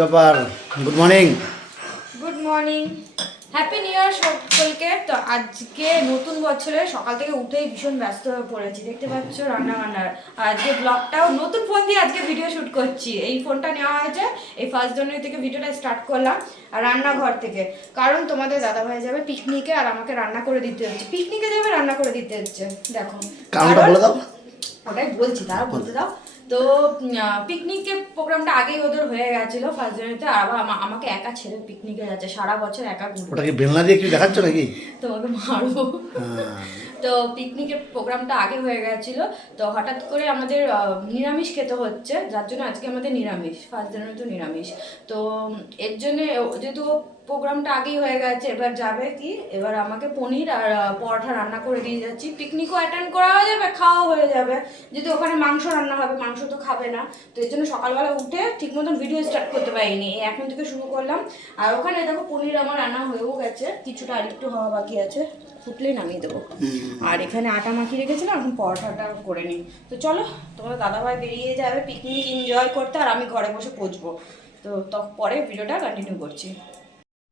ব্যাপার, good morning. Good morning, happy new year সকলকে। তো আজকে নতুন বছরে সকাল থেকে উঠেই ভীষণ ব্যস্ত হয়ে পড়েছি, দেখতে পাচ্ছ রান্না বান্নার। আর আজকে ব্লগটাও নতুন ফোন দিয়ে আজকে ভিডিও শ্যুট করছি। এই ফোনটা নেওয়া হয়েছে, এই 1 জানুয়ারি থেকে ভিডিওটা স্টার্ট করলাম আর রান্নাঘর থেকে, কারণ তোমাদের দাদাভাই যাবে পিকনিকে আর আমাকে রান্না করে দিতে হচ্ছে। পিকনিকে যাবে, রান্না করে দিতে হচ্ছে। দেখো কারণটা বলে দাও। ওটাই বলছি, তারা বলতে দাও। তো পিকনিকের প্রোগ্রামটা আগেই ওদের হয়ে গেছিল 1 জানুয়ারিতে, আবার আমাকে একা ছেড়ে পিকনিকে যাচ্ছে। সারা বছর একা ঘুরবে। ওটা কি বেলনা দিয়ে কি দেখাচ্ছ নাকি? তোমাকে মারবো। তো পিকনিকের প্রোগ্রামটা আগে হয়ে গেছিল, তো হঠাৎ করে আমাদের নিরামিষ খেতে হচ্ছে, যার জন্য আজকে আমাদের নিরামিষ। 1 জানুয়ারি তো নিরামিষ। তো এর জন্যে যেহেতু প্রোগ্রামটা আগেই হয়ে গেছে, এবার যাবে কি, এবার আমাকে পনির আর পরোটা রান্না করে দিয়ে যাচ্ছি। পিকনিকও অ্যাটেন্ড করা হয়ে যাবে, খাওয়া হয়ে যাবে। যদি ওখানে মাংস রান্না হবে, মাংস তো খাবে না, তো এর জন্য সকালবেলা উঠে ঠিক মতন ভিডিও স্টার্ট করতে পারিনি, এখন থেকে শুরু করলাম। আর ওখানে দেখো পনির আমার রান্না হয়েও গেছে, কিছুটা আরেকটু হওয়া বাকি আছে, ফুটলেই নামিয়ে দেবো। আর এখানে আটা মাখিয়ে রেখেছিলাম, এখন পরোটাটা করে নিই। তো চলো, তোমার দাদাভাই বেরিয়ে যাবে পিকনিক এনজয় করতে, আর আমি ঘরে বসে পৌঁছবো। তো পরে ভিডিওটা কন্টিনিউ করছি।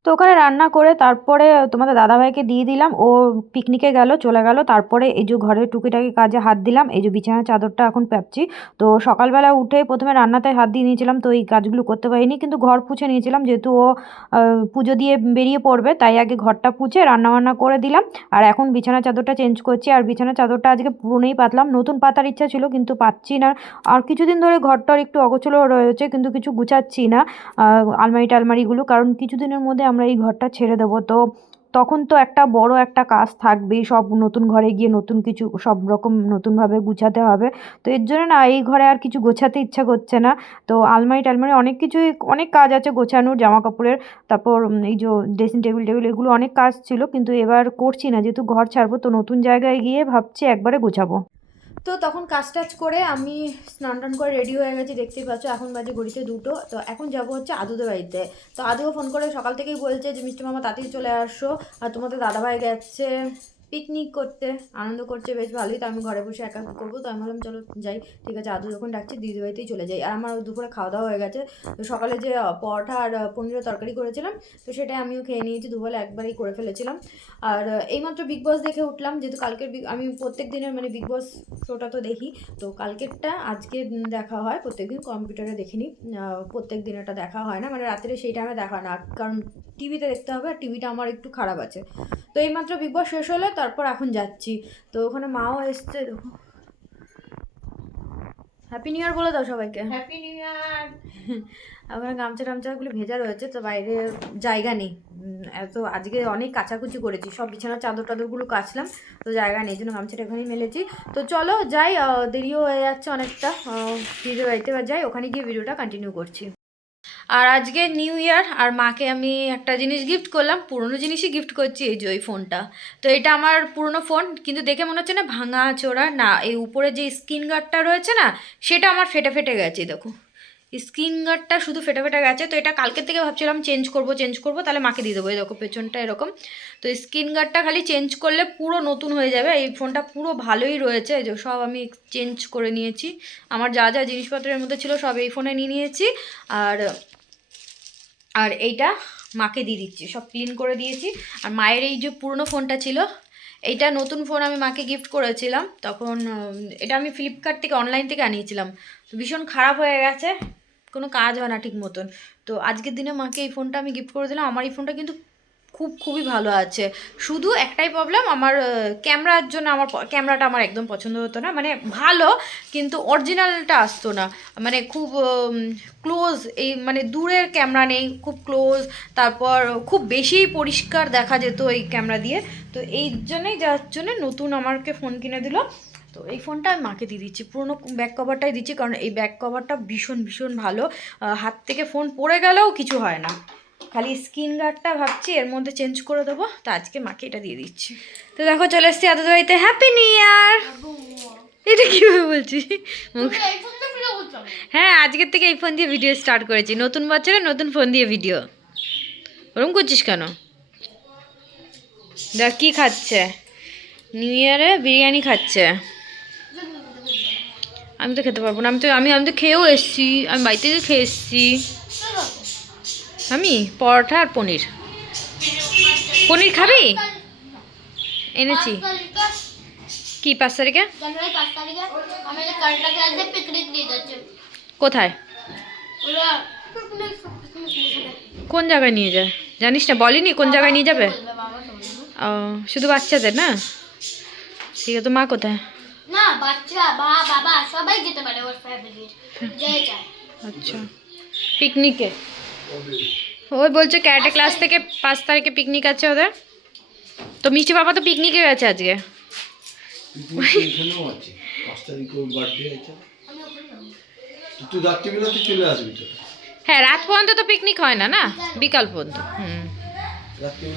তো ওখানে রান্না করে তারপরে তোমাদের দাদাভাইকে দিয়ে দিলাম, ও পিকনিকে গেল, চলে গেল। তারপরে এই যে ঘরের টুকিটাকি কাজে হাত দিলাম, এই যে বিছানার চাদরটা এখন পেঁপছি। তো সকালবেলা উঠে প্রথমে রান্নাতে হাত দিয়ে নিয়েছিলাম, তো এই কাজগুলো করতে পারিনি, কিন্তু ঘর পুছে নিয়েছিলাম, যেহেতু ও পুজো দিয়ে বেরিয়ে পড়বে, তাই আগে ঘরটা পুছে রান্নাবান্না করে দিলাম। আর এখন বিছানার চাদরটা চেঞ্জ করছি, আর বিছানার চাদরটা আজকে পুরোনোই পাতলাম, নতুন পাতার ইচ্ছা ছিল কিন্তু পাচ্ছি না। আর কিছুদিন ধরে ঘরটার একটু অগোছলো রয়েছে, কিন্তু কিছু গুছাচ্ছি না আলমারি টালমারিগুলো, কারণ কিছুদিনের মধ্যে আমরা এই ঘরটা ছেড়ে দেবো। তো তখন তো একটা বড় একটা কাজ থাকবেই, সব নতুন ঘরে গিয়ে নতুন কিছু সব রকম নতুনভাবে গুছাতে হবে। তো এর জন্য না এই ঘরে আর কিছু গোছাতে ইচ্ছা করছে না। তো আলমারি টালমারি অনেক কিছুই, অনেক কাজ আছে গোছানোর, জামা কাপড়ের, তারপর এই যে ড্রেসিং টেবিল টেবিল, এগুলো অনেক কাজ ছিল, কিন্তু এবার করছি না, যেহেতু ঘর ছাড়বো, তো নতুন জায়গায় গিয়ে ভাবছি একবারে গোছাবো। তো তখন কাজ টাজ করে আমি স্নান টান করে রেডি হয়ে গেছি, দেখতেই পাচ্ছ এখন বাজে ঘড়িতে 2টো। তো এখন যাবো হচ্ছে আদুদের বাড়িতে। তো আদুও ফোন করে সকাল থেকেই বলছে যে মিষ্টি মামা তাড়াতাড়ি চলে আসো, আর তোমাদের দাদাভাই গেছে পিকনিক করতে, আনন্দ করছে, বেশ ভালোই। তো আমি ঘরে বসে একা করবো, তো আমি বললাম চলো যাই, ঠিক আছে। আদু যখন ডাকছি দিদির বাড়িতেই চলে যাই। আর আমার দুপুরে খাওয়া দাওয়া হয়ে গেছে, তো সকালে যে পরোটা আর পনিরের তরকারি করেছিলাম, তো সেটাই আমিও খেয়ে নিয়েছি, দুবেলা একবারেই করে ফেলেছিলাম। আর এইমাত্র বিগ বস দেখে উঠলাম, যেহেতু কালকের আমি প্রত্যেক দিনের মানে বিগ বস শোটা তো দেখি, তো কালকেরটা আজকে দেখা হয়। প্রত্যেকদিন কম্পিউটারে দেখিনি, প্রত্যেক দিন এটা দেখা হয় না, মানে রাত্রে সেই টাইমে দেখা হয় না, কারণ টিভিতে দেখতে হবে, আর টিভিটা আমার একটু খারাপ আছে। তো এইমাত্র বিগ বস শেষ হলো, তারপর এখন যাচ্ছি। তো ওখানে মাও এসছে। হ্যাপি নিউ ইয়ার বলে দাও সবাইকে। Happy new year. আমার গামছা টামছাগুলো ভেজা রয়েছে, তো বাইরে জায়গা নেই। এত আজকে অনেক কাচাকুচি করেছি, সব বিছানার চাদর টাদরগুলো কাচলাম, তো জায়গা নেই, জন্য গামছাটা এখানেই মেলেছি। তো চলো যাই, দেরিও হয়ে যাচ্ছে অনেকটা, দিদির বাড়িতে যাই, ওখানে গিয়ে ভিডিওটা কন্টিনিউ করছি। আর আজকে নিউ ইয়ার, আর মাকে আমি একটা জিনিস গিফট করলাম, পুরনো জিনিসই গিফট করছি, এই যে ওই ফোনটা। তো এটা আমার পুরনো ফোন, কিন্তু দেখে মনে হচ্ছে না ভাঙা চোরা, না, এই উপরে যে স্ক্রিন গার্ডটা রয়েছে না, সেটা আমার ফেটে ফেটে গেছে, দেখো স্ক্রিন গার্ডটা শুধু ফেটে ফেটে গেছে। তো এটা কালকের থেকে ভাবছিলাম চেঞ্জ করবো, তাহলে মাকে দিয়ে দেবো। এই দেখো পেছনটা এরকম, তো স্ক্রিন গার্ডটা খালি চেঞ্জ করলে পুরো নতুন হয়ে যাবে। এই ফোনটা পুরো ভালোই রয়েছে, এই যে সব আমি চেঞ্জ করে নিয়েছি, আমার যা যা জিনিসপত্রের মধ্যে ছিল সব এই ফোনে নিয়ে নিয়েছি। আর আর এইটা মাকে দিয়ে দিচ্ছি, সব ক্লিন করে দিয়েছি। আর মায়ের এই যে পুরনো ফোনটা ছিল, এইটা নতুন ফোন আমি মাকে গিফট করেছিলাম তখন, এটা আমি ফ্লিপকার্ট থেকে অনলাইন থেকে আনিয়েছিলাম, তো ভীষণ খারাপ হয়ে গেছে, কোনো কাজ হয় না ঠিক মতন। তো আজকের দিনে মাকে এই ফোনটা আমি গিফট করে দিলাম। আমার এই ফোনটা কিন্তু খুবই ভালো আছে, শুধু একটাই প্রবলেম, আমার ক্যামেরার জন্য, আমার ক্যামেরাটা আমার একদম পছন্দ হতো না, মানে ভালো কিন্তু অরিজিনালটা আসতো না, মানে খুব ক্লোজ, এই মানে দূরের ক্যামেরা নেই, খুব ক্লোজ, তারপর খুব বেশি পরিষ্কার দেখা যেত এই ক্যামেরা দিয়ে। তো এই জন্যই, যার জন্য নতুন আমাকে ফোন কিনে দিল। তো এই ফোনটা আমি মাকে দিয়ে দিচ্ছি, পুরোনো ব্যাক কভারটাই দিচ্ছি, কারণ এই ব্যাক কভারটা ভীষণ ভালো, হাত থেকে ফোন পড়ে গেলেও কিছু হয় না। খালি স্ক্রিন গার্ডটা ভাবছি এর মধ্যে চেঞ্জ করে দেবো, তো আজকে মাকে এটা দিয়ে দিচ্ছি। তো দেখো চলে এসছি আদুর বাড়িতে, হ্যাপি নিউ ইয়ার। এটা কীভাবে বলছি, হ্যাঁ আজকের থেকে এই ফোন দিয়ে ভিডিও স্টার্ট করেছি, নতুন বছরে নতুন ফোন দিয়ে ভিডিও। ওরকম করছিস কেন? দেখ কি খাচ্ছে, নিউ ইয়ারে বিরিয়ানি খাচ্ছে। আমি তো খেতে পারবো না, আমি তো খেয়েও এসছি, আমি বাড়িতে গিয়ে খেয়ে এসছি। আমি পরোটা আর পনির। পনির খাবি? এনেছি। কি 5 তারিখে? কোথায়? কোন জায়গায় নিয়ে যায় জানিস না? বলিনি কোন জায়গায় নিয়ে যাবে? ও, শুধু বাচ্চাদের না? ঠিক আছে, তো মা কোথায়? না, বাচ্চা বাবা সবাই যেতে পারে, ওর ফ্যামিলির যে যায়। আচ্ছা, পিকনিকে ওই বলছে ক্যারাটে ক্লাস থেকে 5 তারিখে পিকনিক আছে ওদের। তো মিষ্টি বাবা তো পিকনিকে গেছে আজকে। এখানেও আছে 5 তারিখ ওর বার্থডে আছে। তুই রাত্রিবেলা তুই চলে আসবি তো। হ্যাঁ, রাত পর্যন্ত তো পিকনিক হয় না, না বিকাল পর্যন্ত।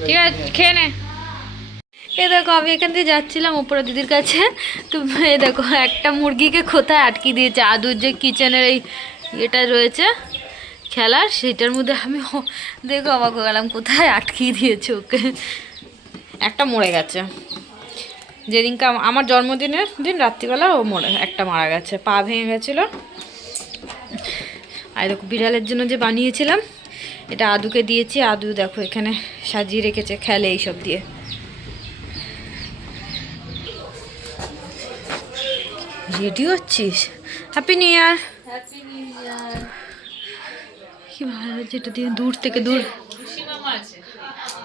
ঠিক আছে, খেয়ে নে। এ দেখো, আমি এখান থেকে যাচ্ছিলাম উপরে দিদির কাছে, তো এ দেখো একটা মুরগিকে কোথায় আটকে দিয়েছে। আদুর যে কিচেনের এই এটা রয়েছে খেলার, সেটার মধ্যে আমি দেখো অবাক হয়ে গেলাম, কোথায় আটকিয়ে দিয়েছে ওকে। একটা মরে গেছে, যেদিনকে আমার জন্মদিনের দিন রাত্রিবেলা ও একটা মারা গেছে, পা ভেঙে গেছিলো। আর দেখো বিড়ালের জন্য যে বানিয়েছিলাম, এটা আদুকে দিয়েছি। আদু দেখো এখানে সাজিয়ে রেখেছে, খেলে এইসব দিয়ে। রেডি হচ্ছিস? Happy new year. কি ভালো লাগছে এটা দিয়ে, দূর থেকে দূর।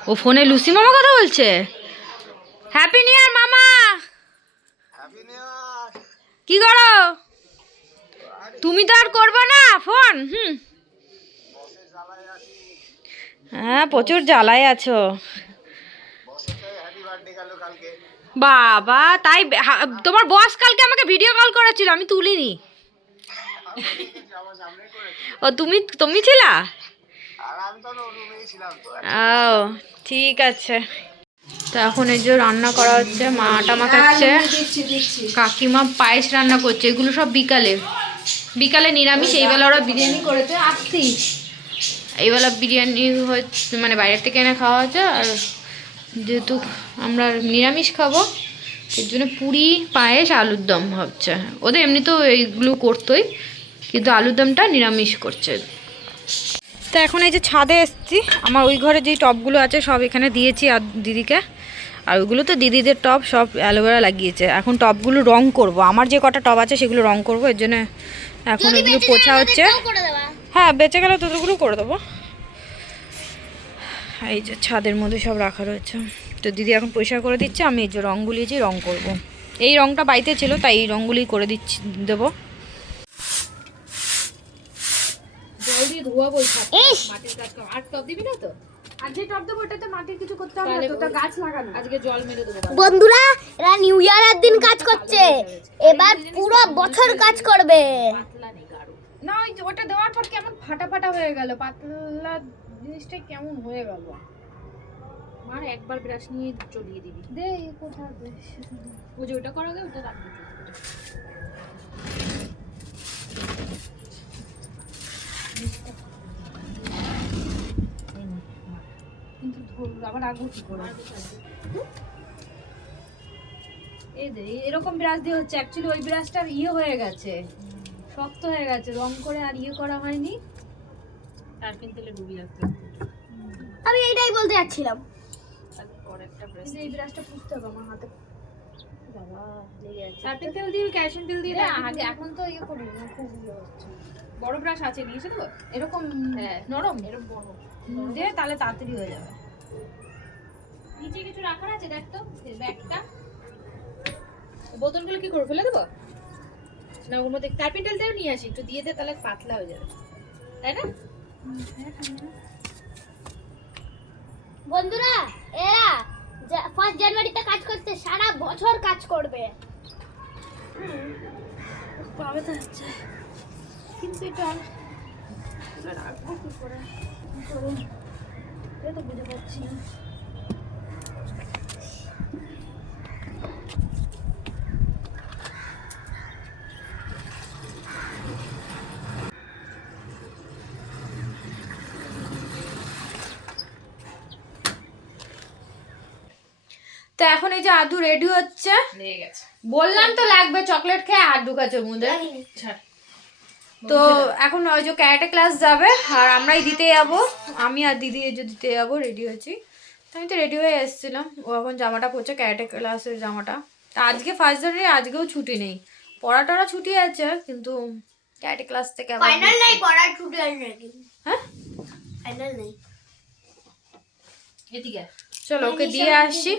ও ফোনে লুসি মামা কথা বলছে। হ্যাপি নিউ ইয়ার মামা। কি করো? তুমি তো আর করবে না ফোন? হ্যাঁ, প্রচুর জ্বালায় আছো বাবা। তাই তোমার বস কালকে আমাকে ভিডিও কল করেছিল, আমি তুলিনি। ও তুমি ছিলা? ও ঠিক আছে। তো এখন এই যে রান্না করা হচ্ছে, মা আটা মাখাচ্ছে, কাকিমা পায়েস রান্না করছে। এগুলো সব বিকালে নিরামিষ। এইবেলা ওরা বিরিয়ানি করেছে, আসছি এইবেলা বিরিয়ানি হচ্ছে, মানে বাইরের থেকে এনে খাওয়া হচ্ছে। আর যেহেতু আমরা নিরামিষ খাবো, এর জন্য পুরি, পায়েস, আলুর দম হচ্ছে। ওদের এমনি তো এইগুলো করতোই, কিন্তু আলুর দমটা নিরামিষ করছে। তো এখন এই যে ছাদে এসেছি, আমার ওই ঘরে যেই টবগুলো আছে সব এখানে দিয়েছি আর দিদিকে। আর ওইগুলো তো দিদিদের টব, সব অ্যালোভেরা লাগিয়েছে। এখন টবগুলো রং করব, আমার যে কটা টব আছে সেগুলো রং করব। এর জন্য এখন ওইগুলো পোছা হচ্ছে। হ্যাঁ, বেঁচে গেলে তোদেরগুলো করে দেবো। এই যে ছাদের মধ্যে সব রাখা রয়েছে, তো দিদি এখন পরিষ্কার করে দিচ্ছে। আমি এই যে রং গুলিয়েছি, রং করব। এই রংটা বাড়িতে ছিল, তাই এই রংগুলি করে দিচ্ছি, দেবো। মাটির কাজ আর টব দিবি না তো? আর যে টব দেবো ওটাতে মাটির কিছু করতে হবে না, ওটা গাছ লাগানো। আজকে জল মেরে দেবো। বন্ধুরা, এরা নিউ ইয়ারের দিন কাজ করছে, এবার পুরো বছর কাজ করবে। না, ওই ওটা দেওয়ার পর কেমন ফাটা ফাটা হয়ে গেল, পাতলা জিনিসটা কেমন হয়ে গেল। মার একবার ব্রাশ নিয়ে চলিয়ে দিবি। দে কোথায় দে, ও যে ওটা করা ওটা রাখবি। কিন্তু আবার আগুন কি করে? এই যে এরকম ব্রাশ দিয়ে হচ্ছে। অ্যাকচুয়ালি ওই ব্রাশটার হয়ে গেছে, শক্ত হয়ে গেছে, রং করে আর করা হয়নি। টারপিন তেলে ডুবিয়ে রাখতে হবে। আমি এইটাই বলতে যাচ্ছিলাম। তারপর একটা ব্রাশ, এই ব্রাশটা পুষতে হবে আমার হাতে। বাবা লেগে আছে। টারপিন তেল দিয়ে, ক্যাশন তেল দিয়ে আগে। এখন তো করি না, খুব হচ্ছে। বড় ব্রাশ আছে, নিয়ে এসে দেবো? এরকম নরম, এরকম বড় দে, তাহলে তাড়াতাড়ি হয়ে যাবে। নিচে কিছু রাখার আছে দেখ তো, ব্যাগটা। বোতলগুলো কি করে ফেলে দেবো না? ওর মধ্যে টারপিন তেল দিয়ে নিয়ে আসি, একটু দিয়ে দে, তাহলে পাতলা হয়ে যাবে, তাই না? বন্ধুরা, এরা 1 জানুয়ারিতে কাজ করতে, সারা বছর কাজ করবে। পাবে তো হচ্ছে, কিন্তু এটা রাখবো কি করে এটা তো বুঝতে পারছি না। তো এখন এই যে আদু রেডি হচ্ছে, বললাম তো লাগবে, চকলেট খেয়ে হাত ঢুকাচ্ছে ওর মধ্যে। তো এখন ওই যে ক্যারাটে ক্লাস যাবে আর আমরাই দিতে যাবো, আমি আর দিদি এই যে দিতে যাবো, রেডি হয়েছি। আমি তো রেডি হয়ে এসেছিলাম, ও এখন জামাটা পরছে ক্যারাটে ক্লাসের জামাটা। তা আজকে ফার্স্ট ডে, আজকেও ছুটি নেই, পড়াটারা ছুটি আছে কিন্তু ক্যারাটে ক্লাস থেকে আবার ফাইনাল নাই, পড়ার ছুটি আছে নাকি? হ্যাঁ ফাইনাল নেই। এদিকে চলো ওকে দিয়ে আসি।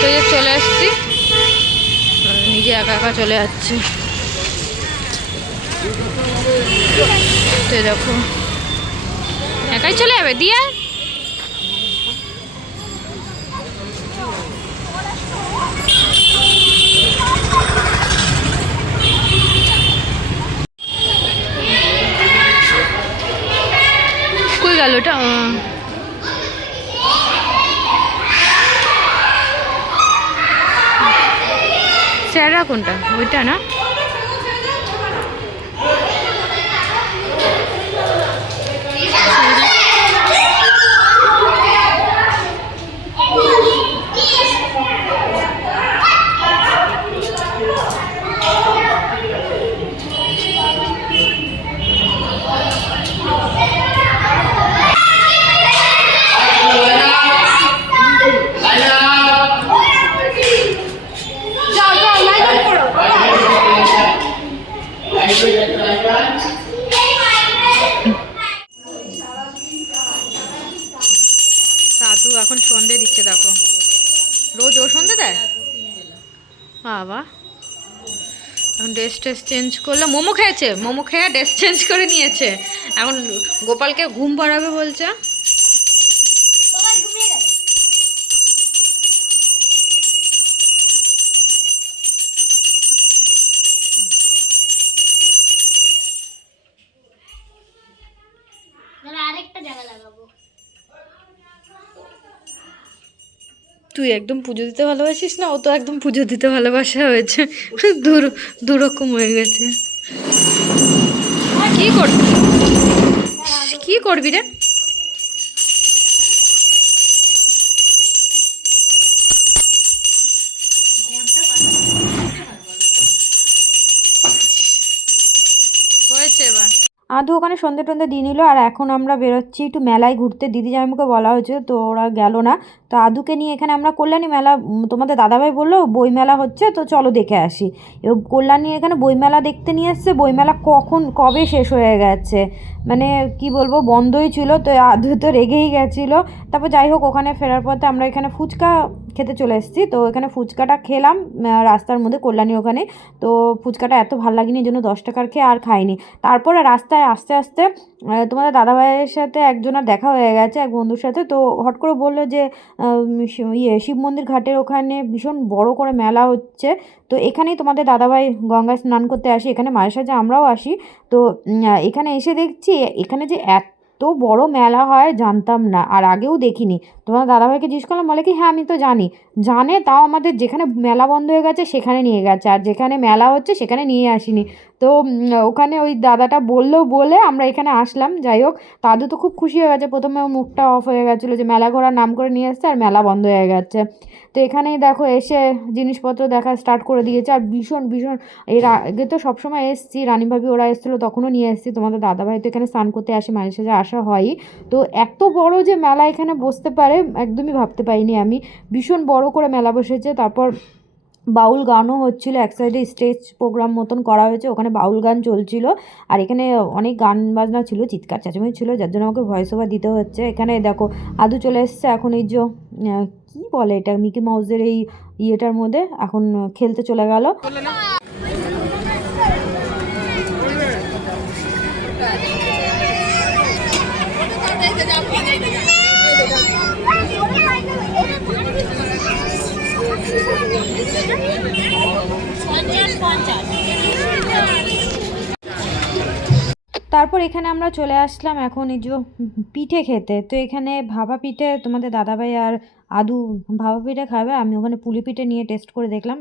তো এই যে চলে আসছি, নিজে একা একা চলে যাচ্ছি। তো দেখো একাই চলে যাবে দিয়া। কই গেল ওটা? স্যাররা কোনটা? ওইটা না? দাদু এখন সন্ধে দিচ্ছে, দেখো রোজ ও সন্ধে দেয়। বাবা এখন ড্রেস টেস চেঞ্জ করলো, মোমো খেয়েছে, মোমো খেয়ে ড্রেস চেঞ্জ করে নিয়েছে। এখন গোপালকে ঘুম পাড়াবে বলছে। বাবা ঘুমিয়ে গেল। আরেকটা জায়গা লাগাবো। তুই একদম পুজো দিতে ভালোবাসিস না, ও তো একদম পুজো দিতে ভালোবাসা হয়েছে, দুরকম হয়ে গেছে। কি করবি, কি করবি রে? হয়েছে এবার। আদু ওখানে সন্ধে টন্ধে দিয়ে নিল আর এখন আমরা বেরোচ্ছি একটু মেলায় ঘুরতে। দিদি জামাইকে বলা হয়েছে তো ওরা গেল না। তো আদুকে নিয়ে এখানে আমরা কল্যাণী মেলা, তোমাদের দাদাভাই বললো বই মেলা হচ্ছে তো চলো দেখে আসি। এবার কল্যাণী এখানে বইমেলা দেখতে নিয়ে এসছে, বইমেলা কবে শেষ হয়ে গেছে, মানে কি বলবো বন্ধই ছিল। তো আদু তো রেগেই গেছিলো। তারপর যাই হোক ওখানে ফেরার পথে আমরা এখানে ফুচকা খেতে চলে এসেছি। তো এখানে ফুচকাটা খেলাম রাস্তার মধ্যে কল্যাণী ওখানে। তো ফুচকাটা এত ভালো লাগেনি, এই জন্য 10 টাকার খেয়ে আর খাইনি। তারপরে রাস্তায় আস্তে আস্তে তোমাদের দাদাভাইয়ের সাথে একজনের দেখা হয়ে গেছে, এক বন্ধুর সাথে। তো হট করে বললো যে শিব মন্দির ঘাটের ওখানে ভীষণ বড় করে মেলা হচ্ছে, তো এখানেই তোমাদের দাদাভাই গঙ্গায় স্নান করতে আসি, এখানে মাঝে সাঝে আমরাও আসি। তো এখানে এসে দেখছি এখানে যে এত বড় মেলা হয় জানতাম না, আর আগেও দেখিনি। তোমার দাদাভাইকে জিজ্ঞেস করলাম, বলে কি হ্যাঁ আমি তো জানে, তাও আমাদের যেখানে মেলা বন্ধ হয়ে গেছে সেখানে নিয়ে গেছে, আর যেখানে মেলা হচ্ছে সেখানে নিয়ে আসিনি। তো ওখানে ওই দাদাটা বললো বলে আমরা এখানে আসলাম। যাই হোক দাদু তো খুব খুশি হয়ে গেছে, প্রথমে ওর মুখটা অফ হয়ে গেছিলো যে মেলা ঘোরার নাম করে নিয়ে এসছে আর মেলা বন্ধ হয়ে গেছে। তো এখানেই দেখো এসে জিনিসপত্র দেখা স্টার্ট করে দিয়েছে, আর ভীষণ এর আগে তো সবসময় এসছি, রানীভাবি ওরা এসেছিলো তখনও নিয়ে এসেছি। তোমাদের দাদাভাই তো এখানে স্নান করতে আসে, মাঝে সাঝে আসা হয়ই। তো এত বড় যে মেলা এখানে বসতে পারে একদমই ভাবতে পারিনি আমি, ভীষণ বড় করে মেলা বসেছে। তারপর বাউল গানও হচ্ছিলো, এক সাইডে স্টেজ প্রোগ্রাম মতন করা হয়েছে, ওখানে বাউল গান চলছিল, আর এখানে অনেক গান বাজনা ছিল, চিৎকার চেঁচামেচি ছিল, যার জন্য আমাকে ভয়েস ওভার দিতে হচ্ছে। এখানে দেখো আদু চলে এসছে এখন, এই যে কী বলে এটা মিকি মাউসের এই ইয়েটার মধ্যে এখন খেলতে চলে গেল। তারপর এখানে আমরা চলে আসলাম এখন এই যে পিঠে খেতে। তো এখানে ভাপা পিঠে তোমাদের দাদাভাই আর আদু ভাপা পিঠে খাবে, আমি ওখানে পুলি পিঠে নিয়ে টেস্ট করে দেখলাম।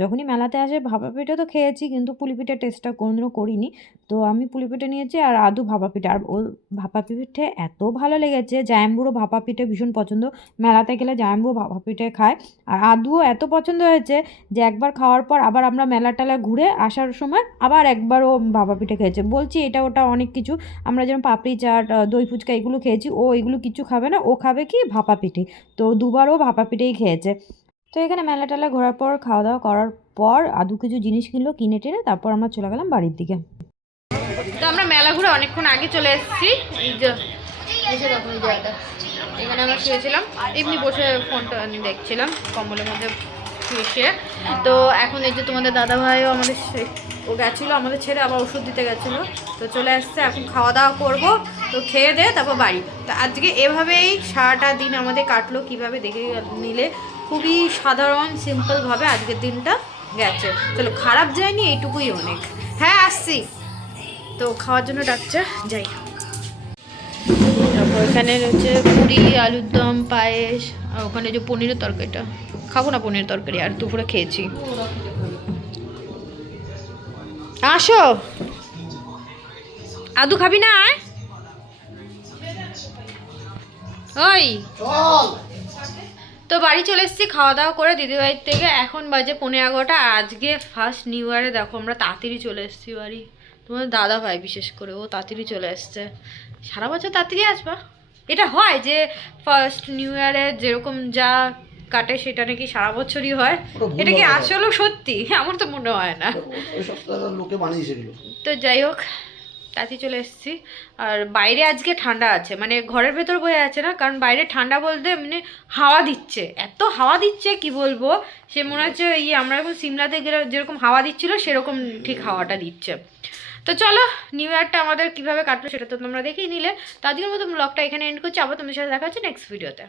যখনই মেলাতে আসে ভাপা পিঠে তো খেয়েছি, কিন্তু পুলি পিঠে টেস্টটা কোনোদিনও করিনি। তো আমি পুলি পিঠে নিয়েছি আর আদু ভাপা পিঠে। আর ও ভাপা পিঠে এত ভালো লেগেছে, জায়াম্বুরও ভাপা পিঠে ভীষণ পছন্দ, মেলাতে গেলে জায়াম্বু ভাপা পিঠে খায়। আর আদুও এত পছন্দ হয়েছে যে একবার খাওয়ার পর আবার আমরা মেলা টেলা ঘুরে আসার সময় আবার একবার ও ভাপা পিঠে খেয়েছে। বলছি এটা ওটা অনেক কিছু, আমরা যেমন পাপড়ি চাট, দই ফুচকা এগুলো খেয়েছি, ও এগুলো কিছু খাবে না, ও খাবে কি ভাপা পিঠে। তো দুবারও ভাপা পিঠেই খেয়েছে। তো এখানে মেলা টেলা ঘোরার পর খাওয়া দাওয়া করার পর আদু কিছু জিনিস কিনলো, কিনে টেনে তারপর আমরা চলে গেলাম বাড়ির দিকে। তো আমরা মেলা ঘুরে অনেকক্ষণ আগে চলে এসেছি। এই যে এসে দেখো এই জায়গাটা, এখানে আমরা শুয়েছিলাম, এমনি বসে ফোনটা দেখছিলাম কম্বলের মধ্যে শুয়ে। তো এখন এই যে তোমাদের দাদাভাইও আমাদের ও গেছিলো আমাদের ছেড়ে, আবার ওষুধ দিতে গেছিলো, তো চলে আসছে। এখন খাওয়া দাওয়া করবো, তো খেয়ে দে তারপর বাড়ি। তো আজকে এভাবেই সারাটা দিন আমাদের কাটলো, কিভাবে দেখে নিলে খুবই সাধারণ সিম্পলভাবে আজকের দিনটা গেছে। চলো, খারাপ যায়নি, এইটুকুই অনেক। হ্যাঁ আসছি, তো খাওয়ার জন্য ডাকছে, যাই। তারপর এখানে হচ্ছে পুরি, আলুর দম, পায়েস, আর ওখানে যে পনিরের তরকারিটা খাবো না, পনিরের তরকারি আর দুপুরে খেয়েছি। আসো, আদু খাবি না? ওই তো বাড়ি চলে এসেছি খাওয়া দাওয়া করে দিদিভাইয়ের থেকে। এখন বাজে 11:15। আর আজকে ফার্স্ট নিউ ইয়ারে দেখো আমরা তাড়াতাড়ি চলে এসেছি বাড়ি। তোমার দাদা ভাই বিশেষ করে ও তাড়াতাড়ি চলে এসছে। সারা বছর তাড়াতাড়ি আসবা? এটা হয় যে ফার্স্ট নিউ ইয়ারে যেরকম যা কাটে সেটা নাকি সারা বছরই হয়? এটা কি আসলেও সত্যি? আমার তো মনে হয় না। লোকে বানিয়েছে এগুলো। তো যাই হোক, তাড়াতাড়ি চলে এসেছি। আর বাইরে আজকে ঠান্ডা আছে, মানে ঘরের ভেতর বয়ে আছে না, কারণ বাইরে ঠান্ডা বলতে মানে হাওয়া দিচ্ছে, এত হাওয়া দিচ্ছে কি বলবো, সে মনে হচ্ছে এই আমরা এখন সিমলাতে গেলে যেরকম হাওয়া দিচ্ছিল সেরকম ঠিক হাওয়াটা দিচ্ছে। তো চলো, নিউ ইয়ারটা আমাদের কীভাবে কাটলো সেটা তো তোমরা দেখেই নিলে। তো আজকের মতো ব্লগটা এখানে এন্ড করছি, আবার তোমাদের সাথে দেখা হচ্ছে নেক্সট ভিডিওতে।